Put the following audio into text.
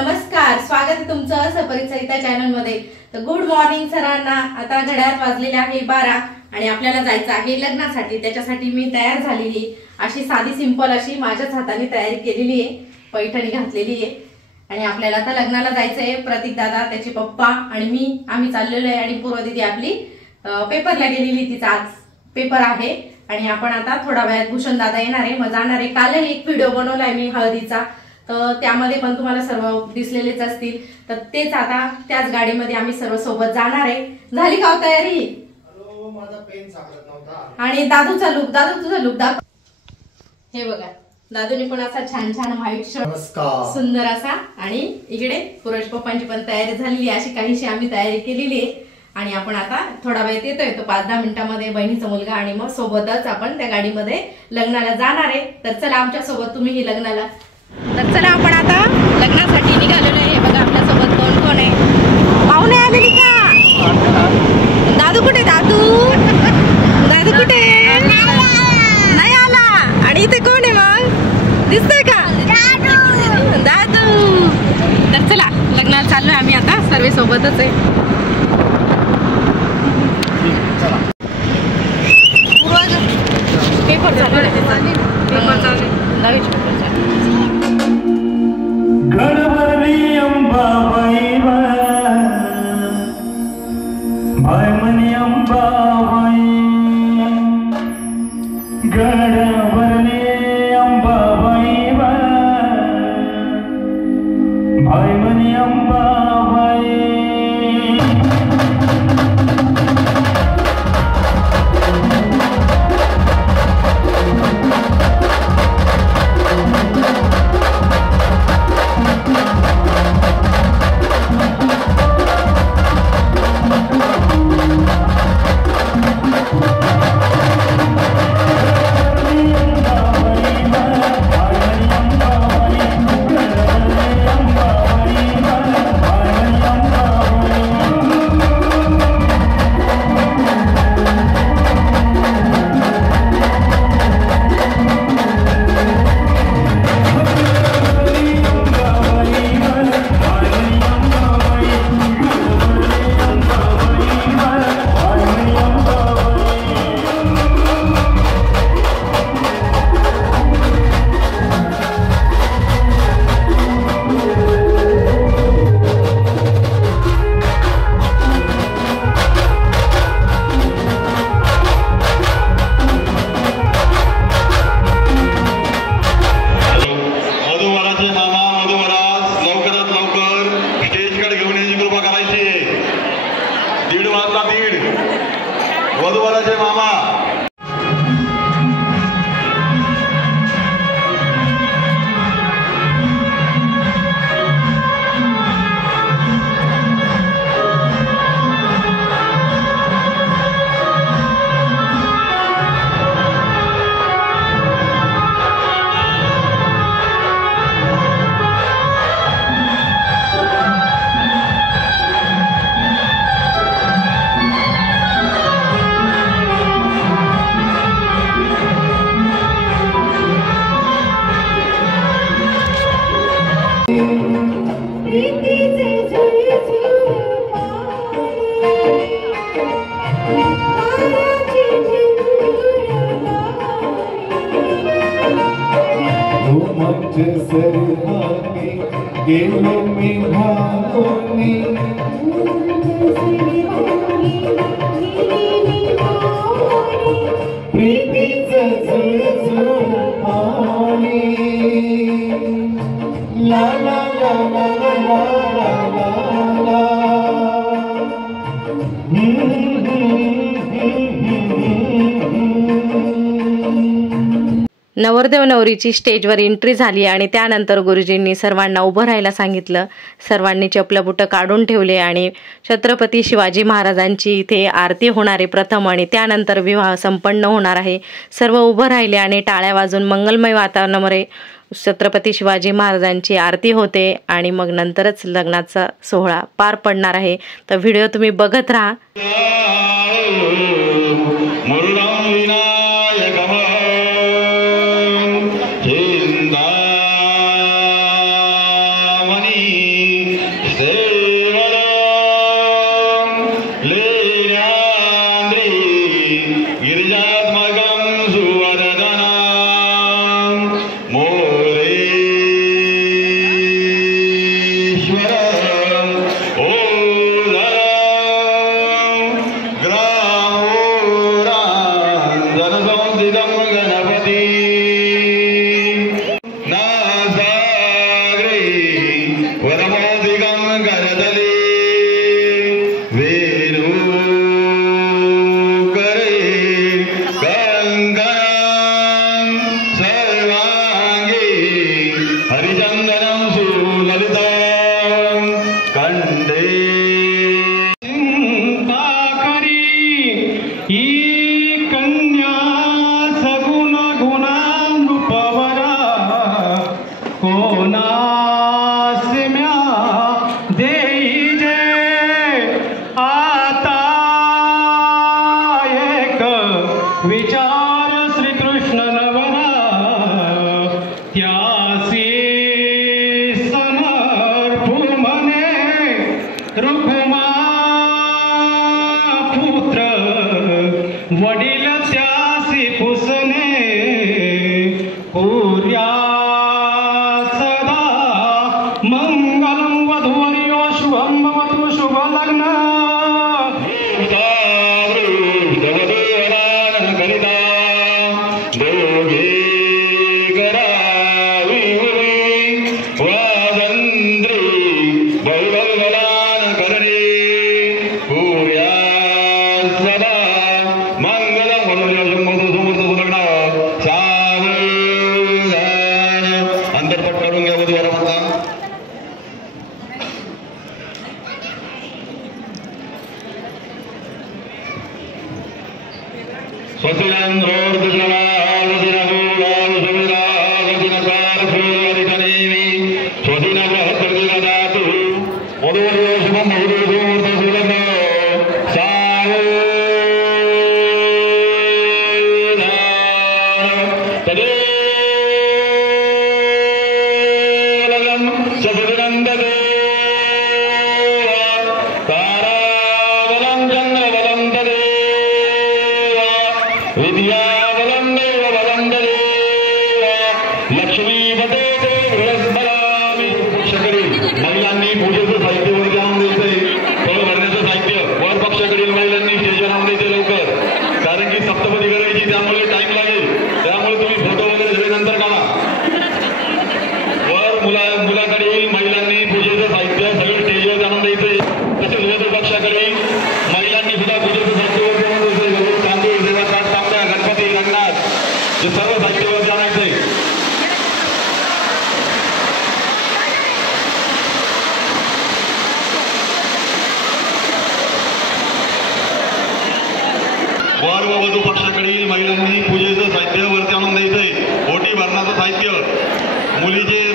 नमस्कार, स्वागत आहे तुमचं सपरिचरिता चॅनल मध्ये। तर गुड मॉर्निंग सरांना। आता घड्याळात वाजलेले आहे 12 आणि आपल्याला जायचं आहे लग्नासाठी। त्याच्यासाठी मी तयार झालेली अशी साधी सिंपल अशी माझ्याच हाताने तयारी केलेली आहे, पैठणी घातलेली आहे आणि आपल्याला आता लग्नाला जायचं आहे। प्रतीक दादा, त्याचे पप्पा आणि मी आम्ही चाललेलो आहे आणि पूर्व दीदी आपली पेपरला गेलेली, तिचा आज पेपर आहे आणि आपण आता थोडा वेळात भूषण दादा येणार आहे, मग जाणार आहे। कालही एक व्हिडिओ बनवलाय मी हळदीचा, तर त्यामध्ये पण तुम्हाला सर्व दिसलेलेच असतील। तर तेच आता त्याच गाडीमध्ये आम्ही सर्व सोबत जाणार आहे। झाली का तयारी? हॅलो, माझा पेन सापडत नव्हता। आणि दादूचा लुक, दादू तुझा लुक दाखव। हे बघा, दादूने पण असा छान छान व्हाईट शर्ट सुंदर असा, आणि इकडे पुरुष पप्पांची पण तयारी झालेली अशी काहीशी आम्ही तयारी केलेली आहे आणि आपण आता थोडा वेळ येतोय, तो 5-10 मिनिटांमध्ये बहिणीचा मुलगा आणि मग सोबतच आपण त्या गाडीमध्ये लग्नाला जाणार आहे। तर चला आमच्या सोबत तुम्ही लग्नाला। तर चला आपण आता लग्नासाठी निघालेलो आहे। बघा आपल्या सोबत कोण कोण आहे, पाहुणे आलेली का? दादू कुठे? दादू दादू कुठे? नाही आला। आणि इथे कोण आहे मग, दिसतोय का? दादू। तर चला लग्नाला चाललोय आम्ही आता, सर्व सोबतच आहे। पेपर चालू आहे, पेपर चालू आहे, 10वीचे पेपर चालू आहे। गडबरली अंबाबाई भाई मनी अंबाबाई, गडबरली अंबाबाई भाई मनी अंबाबाई। वधूवराचे मामा गेलो मी भावनी प्रीतीचं झुळझुळ पाणी, ला ला ला ला ला ला ला। नवरदेव नवरीची स्टेजवर एंट्री झाली आणि त्यानंतर गुरुजींनी सर्वांना उभं राहायला सांगितलं। सर्वांनी चपला बुटं काढून ठेवले आणि छत्रपती शिवाजी महाराजांची इथे आरती होणार आहे प्रथम आणि त्यानंतर विवाह संपन्न होणार आहे। सर्व उभं राहिले आणि टाळ्या वाजून मंगलमय वातावरणामध्ये छत्रपती शिवाजी महाराजांची आरती होते आणि मग नंतरच लग्नाचा सोहळा पार पडणार आहे। तर व्हिडिओ तुम्ही बघत राहा। चिंतामणी लक्ष्मी बदे पक्षाकडील महिलांनी पूजेचं साहित्य वर जाऊन द्यायचंय. फळ भरण्याचं साहित्य वर पक्षाकडील महिलांनी स्टेजवर आणून द्यायचे लवकर, कारण की सप्तपदी करायची त्यामुळे टाइम लागेल. त्यामुळे तुम्ही फोटो वगैरे सगळे नंतर काढा. वर मुलाकडील महिलांनी पूजेचं साहित्य सगळं स्टेजवर आणून द्यायचंय. तसेच वधू पक्षाकडील महिलांनी सुद्धा पूजेचं साहित्य वर आणून द्यायचंय. तांदूळ, देवाचा तांब्या, गणपती, रंगनाथ हे सर्व साहित्यावर जाणायचंय. वर व वधू पक्षाकडील महिलांनी पूजेचं साहित्य वरती आणून द्यायचंय. ओटी भरणाचं साहित्य, मुलीचे